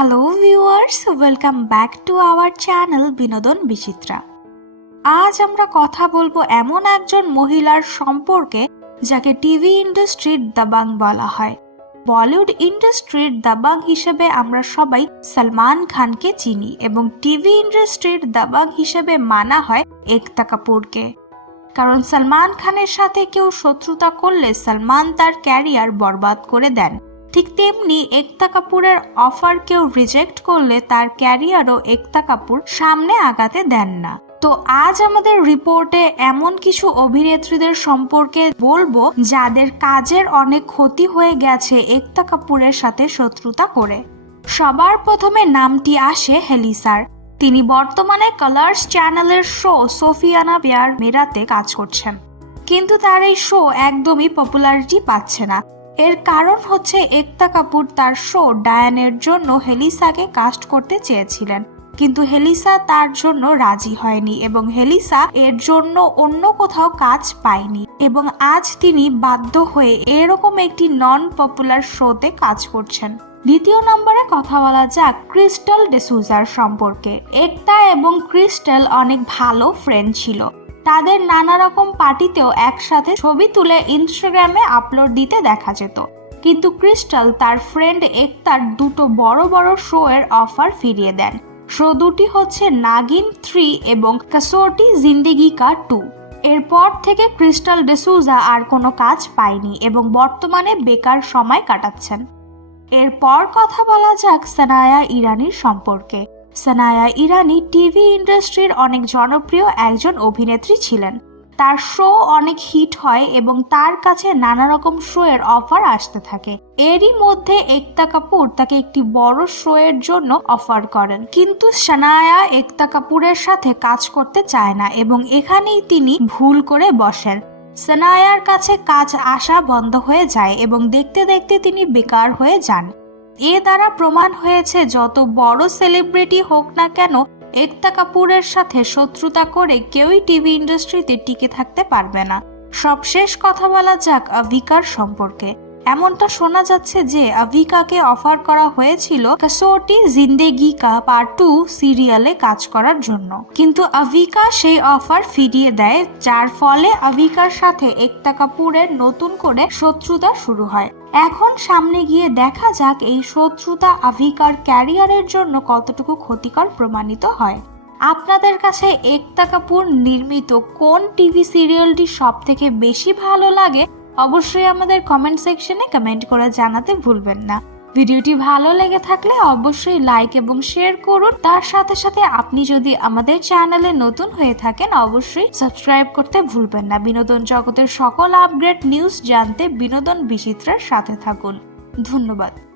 Hello viewers welcome back to our channel Binodon Bichitra আজ আমরা কথা বলব এমন একজন মহিলার সম্পর্কে যাকে টিভি ইন্ডাস্ট্রির দাবাং বলা হয়। বলিউড ইন্ডাস্ট্রির দাবাং হিসেবে আমরা সবাই সলমান খানকে চিনি এবং টিভি ইন্ডাস্ট্রির দাবাং হিসেবে মানা হয় একতা কাপুরকে। কারণ সলমান খানের সাথে কেউ শত্রুতা করলে সলমান তার ক্যারিয়ার বরবাদ করে দেন। ঠিক তেমনি একতা কাপুরের অফার কেউ রিজেক্ট করলে তার ক্যারিয়ারও একতা কাপুর সামনে আগাতে দেন না। তো আজ আমাদের রিপোর্টে এমন কিছু অভিনেত্রীদের সম্পর্কে বলব যাদের কাজের অনেক ক্ষতি হয়ে গেছে একতা কাপুরের সাথে শত্রুতা করে। সবার প্রথমে নামটি আসে হেলিসার তিনি বর্তমানে কালার্স চ্যানেলের শো সোফিয়ানা বেয়ার মেরাতে কাজ করছেন। কিন্তু তার এই শো একদমই পপুলারিটি পাচ্ছে না। এর কারণ হচ্ছে একতা কাপুর তার শো ডায়ানের জন্য হেলিসাকে কাস্ট করতে চেয়েছিলেন। কিন্তু হেলিসা তার জন্য রাজি হয়নি এবং হেলিসা এর জন্য অন্য কোথাও কাজ পায়নি এবং আজ তিনি বাধ্য হয়ে এরকম একটি নন পপুলার শোতে কাজ করছেন। দ্বিতীয় নম্বরে কথা বলা যাক ক্রিস্টাল ডেসুজার সম্পর্কে। একতা এবং ক্রিস্টাল অনেক ভালো ফ্রেন্ড ছিল। তাদের নানা রকম পার্টিতেও একসাথে ছবি তুলে ইনস্টাগ্রামে আপলোড দিতে দেখা যেত। কিন্তু ক্রিস্টাল তার ফ্রেন্ড একতার দুটো বড় বড় শো এর অফার ফিরিয়ে দেন। শো দুটি হচ্ছে নাগিন থ্রি এবং কাসোটি জিন্দেগি কা টু এরপর থেকে ক্রিস্টাল ডেসুজা আর কোনো কাজ পায়নি এবং বর্তমানে বেকার সময় কাটাচ্ছেন। এরপর কথা বলা যাক সানায়া ইরানির সম্পর্কে। সানায়া ইরানি টিভি ইন্ডাস্ট্রির অনেক জনপ্রিয় একজন অভিনেত্রী ছিলেন। তার শো অনেক হিট হয় এবং তার কাছে নানা রকম শো এর অফার আসতে থাকে। এরই মধ্যে একতা কাপুর তাকে একটি বড় শো এর জন্য অফার করেন। কিন্তু সানায়া একতা কাপুরের সাথে কাজ করতে চায় না এবং এখানেই তিনি ভুল করে বসেন। সানায়ার কাছে কাজ আসা বন্ধ হয়ে যায় এবং দেখতে দেখতে তিনি বেকার হয়ে যান। এ দ্বারা প্রমাণ হয়েছে যত বড় সেলিব্রিটি হোক না কেন, একতা কাপুরের সাথে শত্রুতা করে কেউই টিভি ইন্ডাস্ট্রিতে টিকে থাকতে পারবে না। সবশেষ কথা বলা যাক আভিকার সম্পর্কে। এমনটা শোনা যাচ্ছে যে আভিকাকে অফার করা হয়েছিল কাসোটি জিন্দেগি কা পার্ট টু সিরিয়ালে কাজ করার জন্য। কিন্তু আভিকা সেই অফার ফিরিয়ে দেয়, যার ফলে আভিকার সাথে একতা কাপুরের নতুন করে শত্রুতা শুরু হয়। এখন সামনে গিয়ে দেখা যাক এই শত্রুতা আভিকার ক্যারিয়ারের জন্য কতটুকু ক্ষতিকর প্রমাণিত হয়। আপনাদের কাছে একতা কাপুর নির্মিত কোন টিভি সিরিয়ালটি সব থেকে বেশি ভালো লাগে? অবশ্যই আমাদের কমেন্ট সেকশনে কমেন্ট করে জানাতে ভুলবেন না। ভিডিওটি ভালো লেগে থাকলে অবশ্যই লাইক এবং শেয়ার করুন। তার সাথে সাথে আপনি যদি আমাদের চ্যানেলে নতুন হয়ে থাকেন, অবশ্যই সাবস্ক্রাইব করতে ভুলবেন না। বিনোদন জগতের সকল আপগ্রেড নিউজ জানতে বিনোদন বিচিত্রার সাথে থাকুন। ধন্যবাদ।